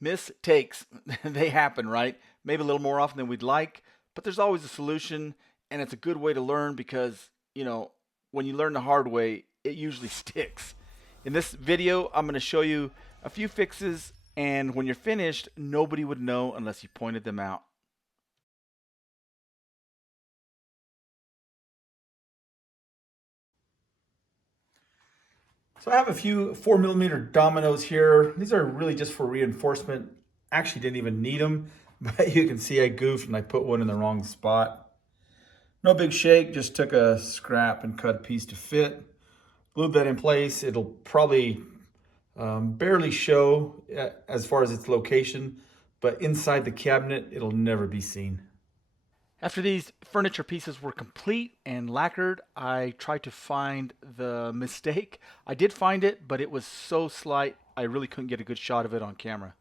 Mistakes, they happen, right? Maybe a little more often than we'd like, but there's always a solution, and it's a good way to learn because, when you learn the hard way, it usually sticks. In this video, I'm going to show you a few fixes, and when you're finished, nobody would know unless you pointed them out. So I have a few 4mm dominoes here. These are really just for reinforcement. Actually didn't even need them, but you can see I goofed and I put one in the wrong spot. No big shake, just took a scrap and cut a piece to fit. Glued that in place. It'll probably barely show as far as its location, but inside the cabinet, it'll never be seen. After these furniture pieces were complete and lacquered, I tried to find the mistake. I did find it, but it was so slight, I really couldn't get a good shot of it on camera.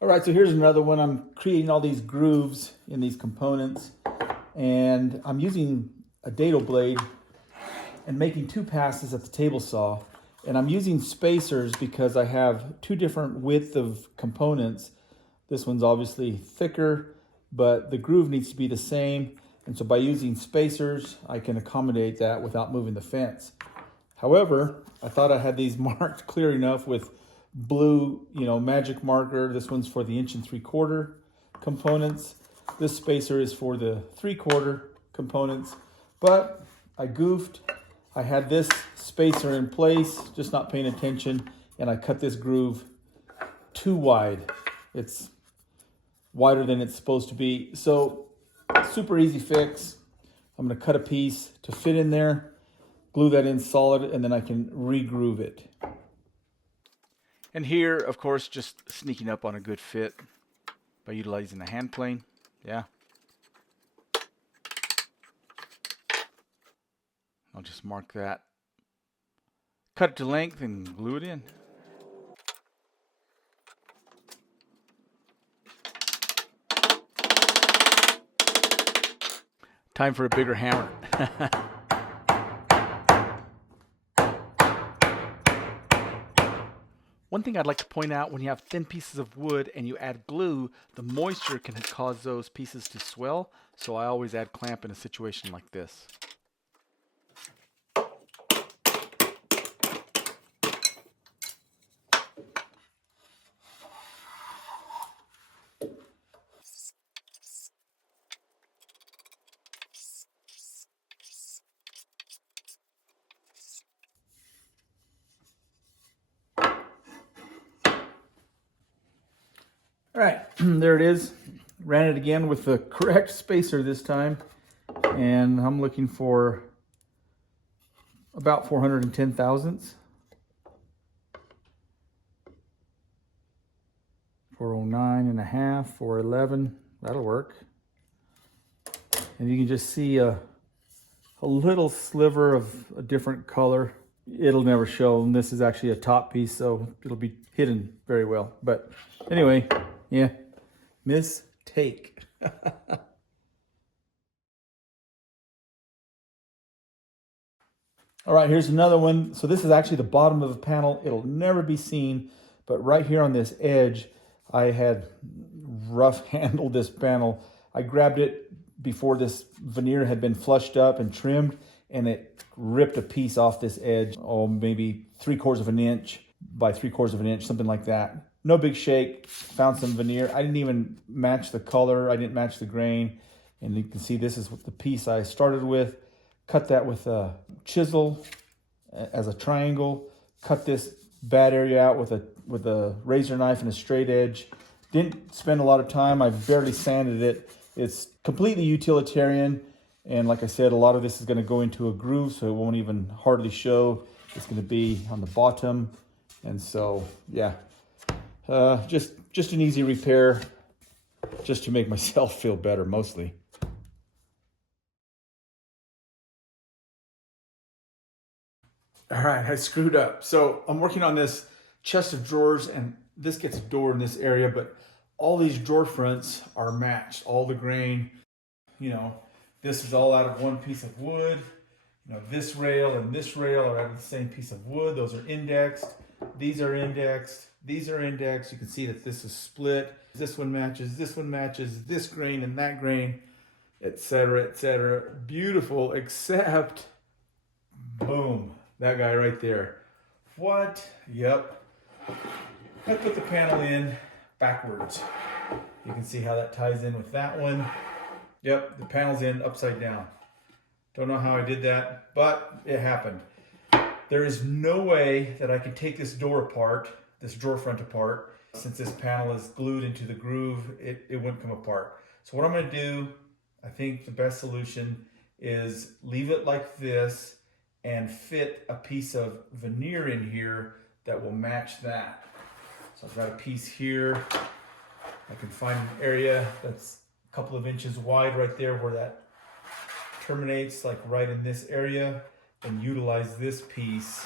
All right, so here's another one. I'm creating all these grooves in these components, and I'm using a dado blade and making 2 passes at the table saw. And I'm using spacers because I have 2 different width of components. This one's obviously thicker, but the groove needs to be the same. And so by using spacers, I can accommodate that without moving the fence. However, I thought I had these marked clear enough with blue, magic marker. This one's for the 1 3/4 components. This spacer is for the 3/4 components, but I goofed. I had this spacer in place, just not paying attention, and I cut this groove too wide. It's wider than it's supposed to be. So super easy fix. I'm going to cut a piece to fit in there, glue that in solid, and then I can re-groove it. And here, of course, just sneaking up on a good fit by utilizing the hand plane. Yeah. I'll just mark that. Cut it to length and glue it in. Time for a bigger hammer. One thing I'd like to point out, when you have thin pieces of wood and you add glue, the moisture can cause those pieces to swell. So I always add clamp in a situation like this. All right, there it is. Ran it again with the correct spacer this time. And I'm looking for about 410 thousandths. 409 and a half, 411, that'll work. And you can just see a little sliver of a different color. It'll never show, and this is actually a top piece, so it'll be hidden very well. But anyway, yeah, mistake. All right, here's another one. So this is actually the bottom of the panel. It'll never be seen, but right here on this edge, I had rough handled this panel. I grabbed it before this veneer had been flushed up and trimmed, and it ripped a piece off this edge, maybe 3/4 of an inch by 3/4 of an inch, something like that. No big shake, found some veneer. I didn't even match the color. I didn't match the grain. And you can see this is the piece I started with. Cut that with a chisel as a triangle. Cut this bad area out with a razor knife and a straight edge. Didn't spend a lot of time. I barely sanded it. It's completely utilitarian. And like I said, a lot of this is going to go into a groove, so it won't even hardly show. It's going to be on the bottom. And so, yeah, just an easy repair, just to make myself feel better mostly. All right, I screwed up. So I'm working on this chest of drawers, and this gets a door in this area, but all these drawer fronts are matched. All the grain, this is all out of one piece of wood. This rail and this rail are out of the same piece of wood. Those are indexed. These are indexed. These are indexed. You can see that this is split. This one matches this grain and that grain, etc., etc. Beautiful, except, boom, that guy right there. What? Yep. I put the panel in backwards. You can see how that ties in with that one. Yep, the panel's in upside down. Don't know how I did that, but it happened. There is no way that I can take this door apart, this drawer front apart. Since this panel is glued into the groove, it wouldn't come apart. So what I'm gonna do, I think the best solution is leave it like this and fit a piece of veneer in here that will match that. So I've got a piece here. I can find an area that's a couple of inches wide right there where that terminates, like right in this area, and utilize this piece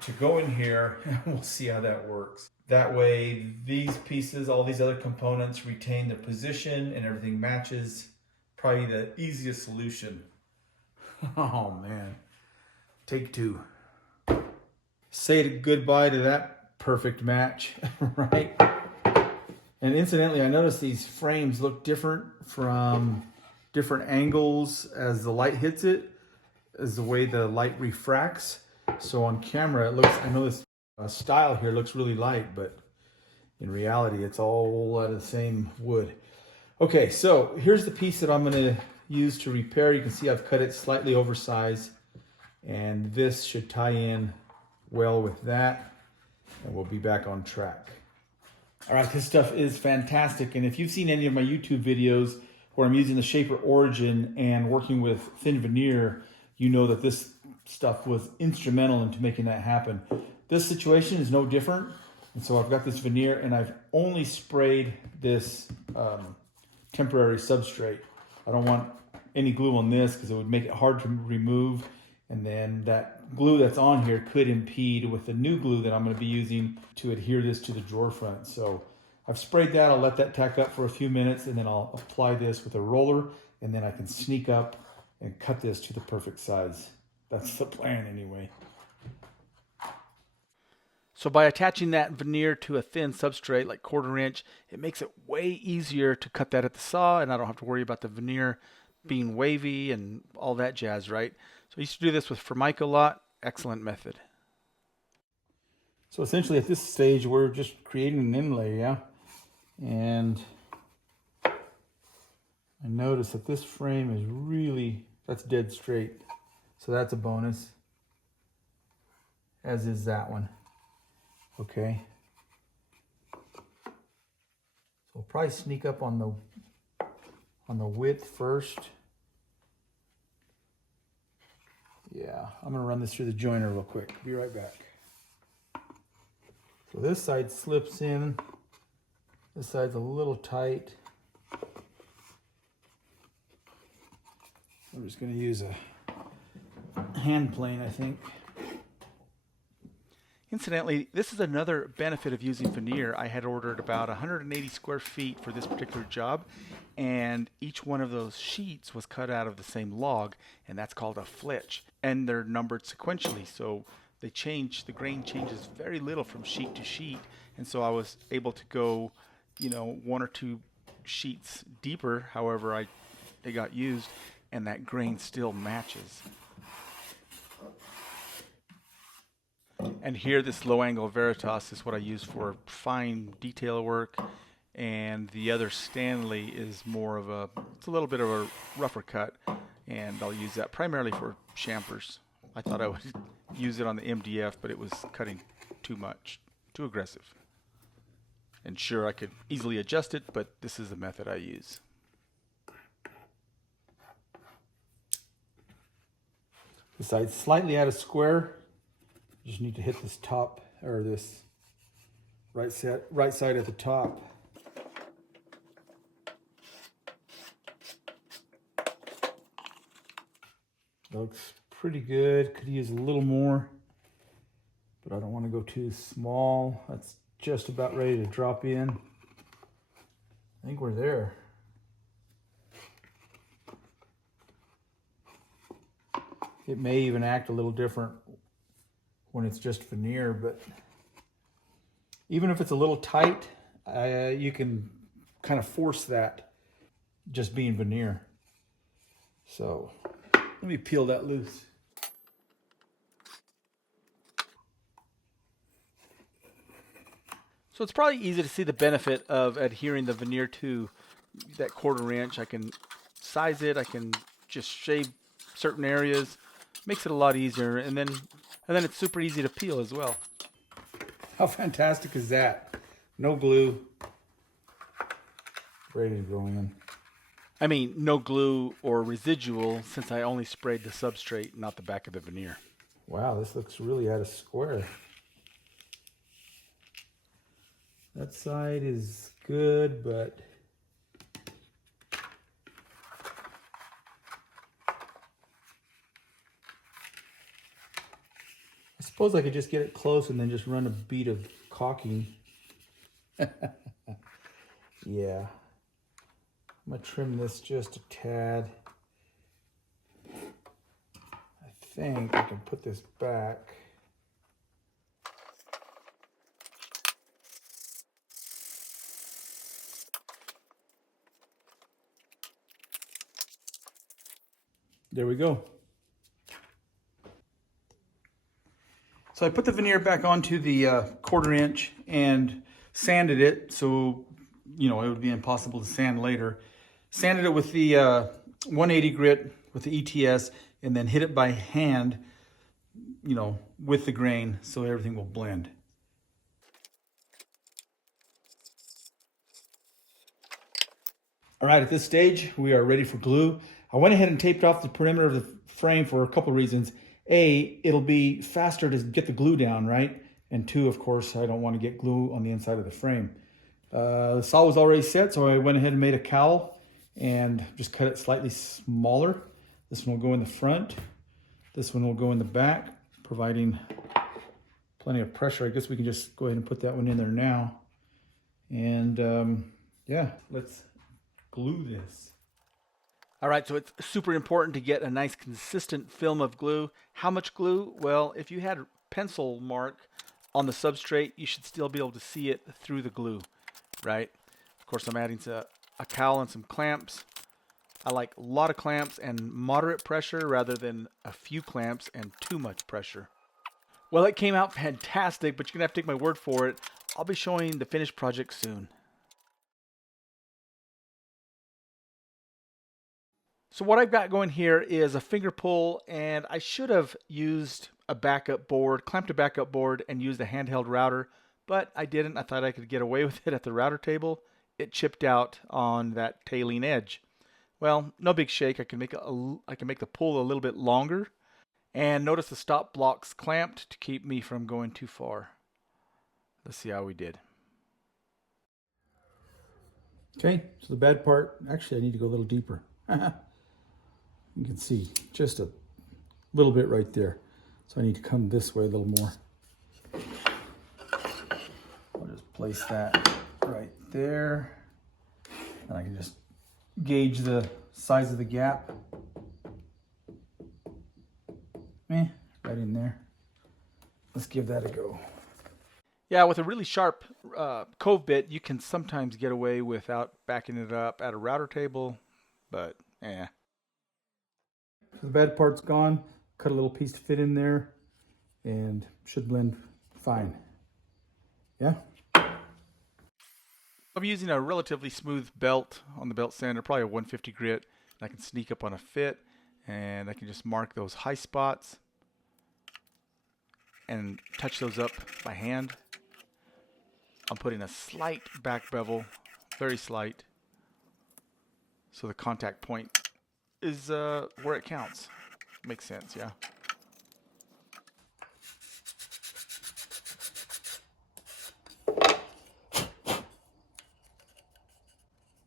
to go in here, and we'll see how that works. That way these pieces, all these other components retain their position and everything matches. Probably the easiest solution. Oh man, take two. Say goodbye to that perfect match, right? And incidentally, I noticed these frames look different from different angles as the light hits it, as the way the light refracts. So on camera, it looks, I know this style here looks really light, but in reality, it's all out of the same wood. Okay, so here's the piece that I'm gonna use to repair. You can see I've cut it slightly oversized, and this should tie in well with that, and we'll be back on track. All right, this stuff is fantastic, and if you've seen any of my YouTube videos where I'm using the Shaper Origin and working with thin veneer, you know that this stuff was instrumental into making that happen. This situation is no different, and so I've got this veneer, and I've only sprayed this temporary substrate. I don't want any glue on this because it would make it hard to remove, and then that glue that's on here could impede with the new glue that I'm going to be using to adhere this to the drawer front. So I've sprayed that. I'll let that tack up for a few minutes, and then I'll apply this with a roller, and then I can sneak up and cut this to the perfect size. That's the plan anyway. So by attaching that veneer to a thin substrate like 1/4 inch, it makes it way easier to cut that at the saw, and I don't have to worry about the veneer being wavy and all that jazz, right? So I used to do this with Formica a lot. Excellent method. So essentially at this stage, we're just creating an inlay, yeah? And I notice that this frame is really, that's dead straight. So that's a bonus, as is that one. Okay. So we'll probably sneak up on the width first. Yeah, I'm gonna run this through the joiner real quick. Be right back. So this side slips in. This side's a little tight. I'm just gonna use a hand plane, I think. Incidentally, this is another benefit of using veneer. I had ordered about 180 square feet for this particular job, and each one of those sheets was cut out of the same log, and that's called a flitch. And they're numbered sequentially, so they change, the grain changes very little from sheet to sheet, and so I was able to go, you know, 1 or 2 sheets deeper, however they got used, and that grain still matches. And here, this low angle Veritas is what I use for fine detail work, and the other Stanley is more of a, it's a little bit of a rougher cut, and I'll use that primarily for champers. I thought I would use it on the MDF, but it was cutting too much, too aggressive. And sure, I could easily adjust it, but this is the method I use. The side's slightly out of square. Just need to hit this top, or this right side at the top. Looks pretty good. Could use a little more, but I don't want to go too small. That's just about ready to drop in. I think we're there. It may even act a little different when it's just veneer, but Even if it's a little tight, you can kind of force that just being veneer. So let me peel that loose. So it's probably easy to see the benefit of adhering the veneer to that 1/4 inch. I can size it, I can just shave certain areas, makes it a lot easier, and then it's super easy to peel as well. How fantastic is that? No glue, ready to go in. I mean, no glue or residual, since I only sprayed the substrate, not the back of the veneer. Wow, this looks really out of square. That side is good, but I suppose I could just get it close and then just run a bead of caulking. Yeah. I'm going to trim this just a tad. I think I can put this back. There we go. So I put the veneer back onto the 1/4 inch and sanded it so, you know, it would be impossible to sand later. Sanded it with the 180 grit with the ETS and then hit it by hand, you know, with the grain so everything will blend. All right, at this stage, we are ready for glue. I went ahead and taped off the perimeter of the frame for a couple of reasons. A, it'll be faster to get the glue down, right? And two, of course, I don't want to get glue on the inside of the frame. The saw was already set, so I went ahead and made a cowl and just cut it slightly smaller. This one will go in the front. This one will go in the back, providing plenty of pressure. I guess we can just go ahead and put that one in there now. And yeah, let's glue this. All right, so it's super important to get a nice consistent film of glue. How much glue? Well, if you had a pencil mark on the substrate, you should still be able to see it through the glue, right? Of course, I'm adding a cowl and some clamps. I like a lot of clamps and moderate pressure rather than a few clamps and too much pressure. Well, it came out fantastic, but you're gonna have to take my word for it. I'll be showing the finished project soon. So what I've got going here is a finger pull, and I should have used a backup board, clamped a backup board and used a handheld router, but I didn't. I thought I could get away with it at the router table. It chipped out on that tailing edge. Well, no big shake. I can make the pull a little bit longer. And notice the stop block's clamped to keep me from going too far. Let's see how we did. Okay, so the bad part, actually I need to go a little deeper. You can see just a little bit right there. So I need to come this way a little more. I'll just place that right there. And I can just gauge the size of the gap. Right in there. Let's give that a go. Yeah, with a really sharp cove bit, you can sometimes get away without backing it up at a router table, but eh. The bad part's gone. Cut a little piece to fit in there and should blend fine. Yeah. I'm using a relatively smooth belt on the belt sander, probably a 150 grit. I can sneak up on a fit and I can just mark those high spots and touch those up by hand. I'm putting a slight back bevel, very slight, so the contact point is where it counts. Makes sense, yeah.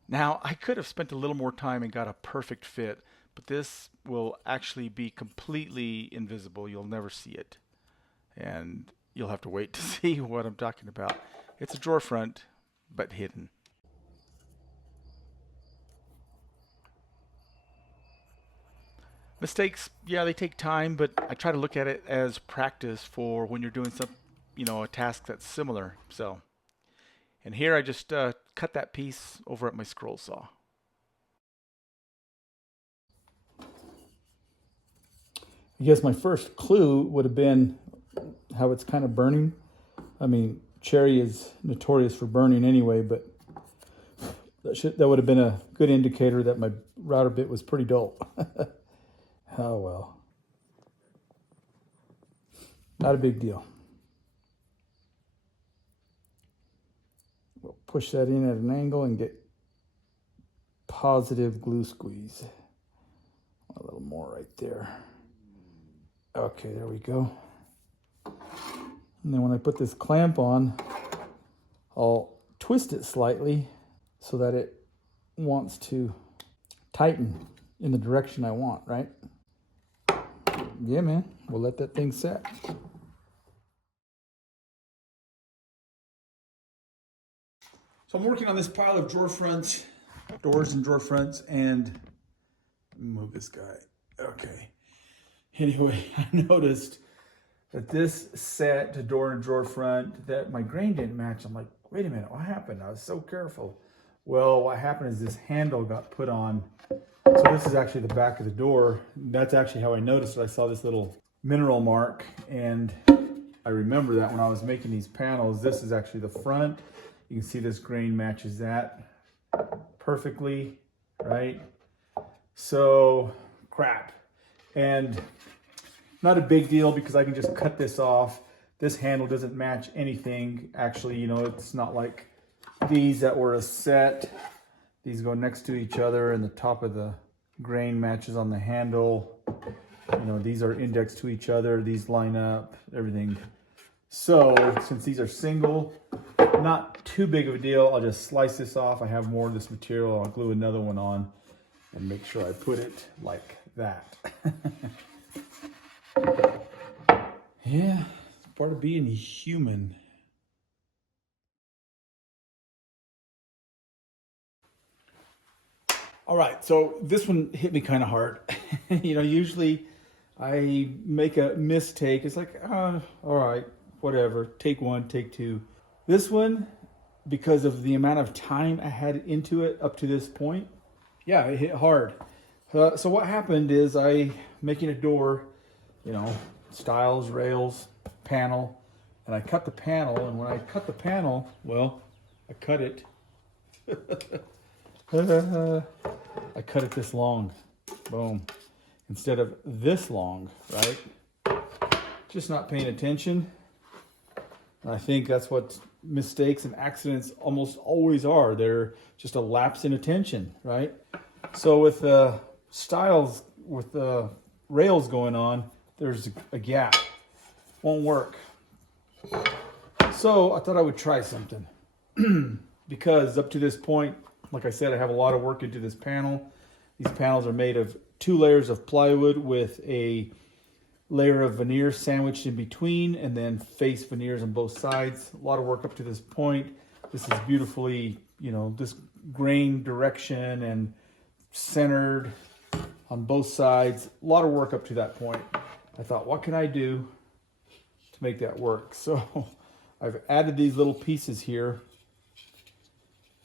Now, I could have spent a little more time and got a perfect fit, but this will actually be completely invisible. You'll never see it. And you'll have to wait to see what I'm talking about. It's a drawer front, but hidden. Mistakes, yeah, they take time, but I try to look at it as practice for when you're doing some, a task that's similar. So And here I just cut that piece over at my scroll saw. I guess my first clue would have been how it's kind of burning. I mean, cherry is notorious for burning anyway, but that would have been a good indicator that my router bit was pretty dull. Oh well. Not a big deal. We'll push that in at an angle and get positive glue squeeze. A little more right there. Okay, there we go. And then when I put this clamp on, I'll twist it slightly so that it wants to tighten in the direction I want, right? Yeah, man, we'll let that thing set. So I'm working on this pile of drawer fronts, doors and drawer fronts, and move this guy. Okay. Anyway, I noticed that this set to door and drawer front, that my grain didn't match. I'm like, wait a minute, what happened? I was so careful. Well, what happened is this handle got put on. So this is actually the back of the door. That's actually how I noticed it. I saw this little mineral mark, and I remember that when I was making these panels. This is actually the front. You can see this grain matches that perfectly, right? So, crap. And not a big deal because I can just cut this off. This handle doesn't match anything. Actually, you know, it's not like these that were a set. These go next to each other and the top of the grain matches on the handle. You know, these are indexed to each other. These line up, everything. So, since these are single, not too big of a deal. I'll just slice this off. I have more of this material. I'll glue another one on and make sure I put it like that. Yeah, it's part of being human. All right, so this one hit me kind of hard. You know, usually I make a mistake. It's like, all right, whatever. Take one, take two. This one, because of the amount of time I had into it up to this point, yeah, it hit hard. So what happened is making a door, you know, stiles, rails, panel, and I cut the panel, and when I cut the panel, well, I cut it. I cut it this long, boom, instead of this long, right? Just not paying attention. And I think that's what mistakes and accidents almost always are. They're just a lapse in attention, right? So with stiles, with the rails going on, there's a gap. Won't work. So I thought I would try something. Because up to this point, like I said, I have a lot of work into this panel. These panels are made of 2 layers of plywood with a layer of veneer sandwiched in between, and then face veneers on both sides. A lot of work up to this point. This is beautifully, you know, this grain direction and centered on both sides. A lot of work up to that point. I thought, what can I do to make that work? So I've added these little pieces here,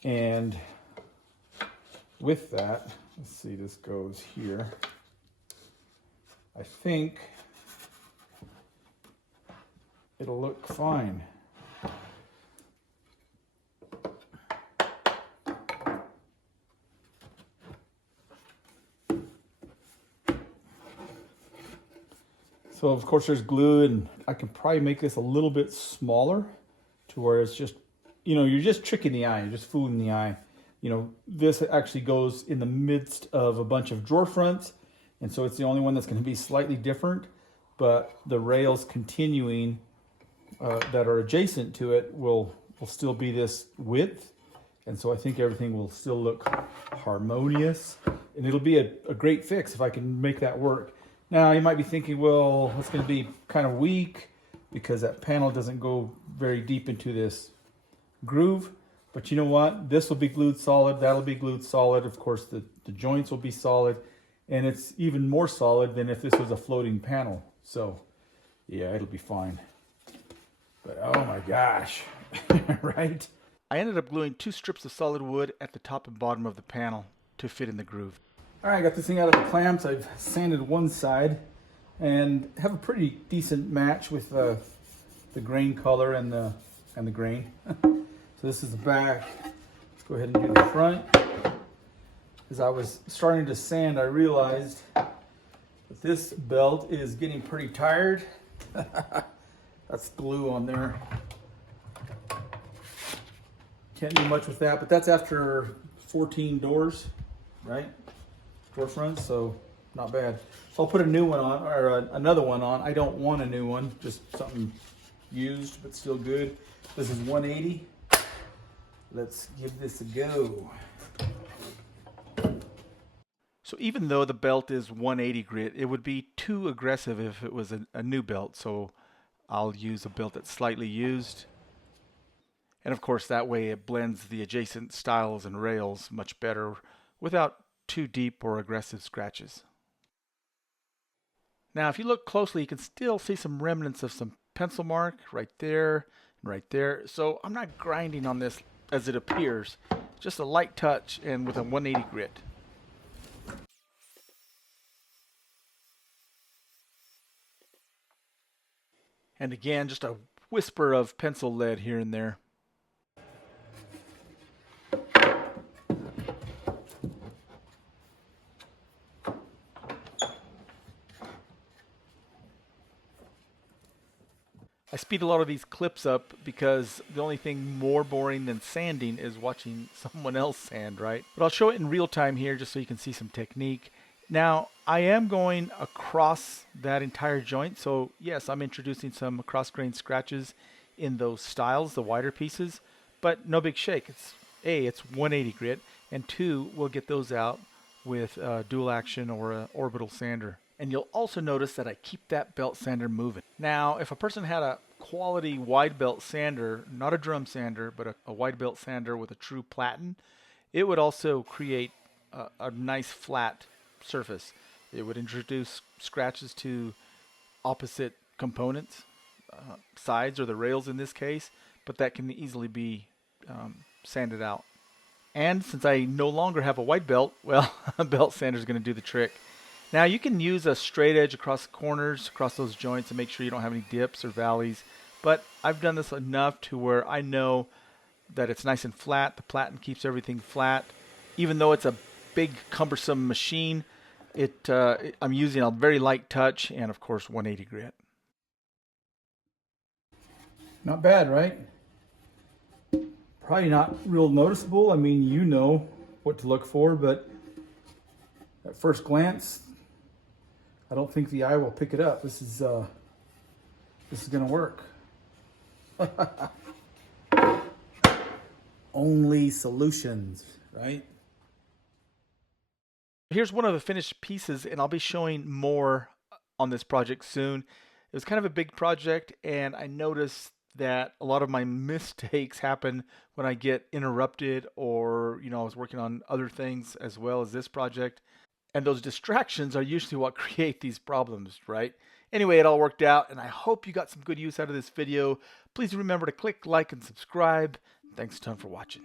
and with that, let's see, this goes here. I think it'll look fine. So of course there's glue, and I can probably make this a little bit smaller to where it's just, you know, you're just tricking the eye, you're just fooling the eye. You know, this actually goes in the midst of a bunch of drawer fronts, and so it's the only one that's going to be slightly different, but the rails continuing that are adjacent to it will still be this width, and so I think everything will still look harmonious, and it'll be a great fix if I can make that work. Now you might be thinking, well, it's going to be kind of weak because that panel doesn't go very deep into this groove. But you know what? This will be glued solid. That'll be glued solid. Of course, the joints will be solid. And it's even more solid than if this was a floating panel. So, yeah, it'll be fine. But, oh my gosh, right? I ended up gluing 2 strips of solid wood at the top and bottom of the panel to fit in the groove. All right, I got this thing out of the clamps. I've sanded one side and have a pretty decent match with the grain color and the grain. So this is the back. Let's go ahead and do the front. As I was starting to sand, I realized that this belt is getting pretty tired. That's glue on there. Can't do much with that, but that's after 14 doors, right? Door fronts, so not bad. So I'll put a new one on, or another one on. I don't want a new one, just something used, but still good. This is 180. Let's give this a go. So even though the belt is 180 grit, it would be too aggressive if it was a new belt. So I'll use a belt that's slightly used. And of course, that way it blends the adjacent styles and rails much better without too deep or aggressive scratches. Now, if you look closely, you can still see some remnants of some pencil mark right there and right there. So I'm not grinding on this as it appears, just a light touch and with a 180 grit. And again, just a whisper of pencil lead here and there. I speed a lot of these clips up because the only thing more boring than sanding is watching someone else sand, right? But I'll show it in real time here just so you can see some technique. Now, I am going across that entire joint, so yes, I'm introducing some cross-grain scratches in those styles, the wider pieces, but no big shake. It's 180 grit, and 2, we'll get those out with dual action or an orbital sander. And you'll also notice that I keep that belt sander moving. Now, if a person had a quality wide belt sander, not a drum sander, but a wide belt sander with a true platen, it would also create a nice flat surface. It would introduce scratches to opposite components, sides or the rails in this case, but that can easily be sanded out. And since I no longer have a wide belt, well, a belt sander is going to do the trick. Now you can use a straight edge across the corners, across those joints, and make sure you don't have any dips or valleys. But I've done this enough to where I know that it's nice and flat. The platen keeps everything flat. Even though it's a big, cumbersome machine, I'm using a very light touch and, of course, 180 grit. Not bad, right? Probably not real noticeable. I mean, you know what to look for, but at first glance, I don't think the eye will pick it up. This is going to work. Only solutions, right? Here's one of the finished pieces, and I'll be showing more on this project soon. It was kind of a big project, and I noticed that a lot of my mistakes happen when I get interrupted, or I was working on other things as well as this project. And those distractions are usually what create these problems, right? Anyway, it all worked out, and I hope you got some good use out of this video. Please remember to click like and subscribe. Thanks a ton for watching.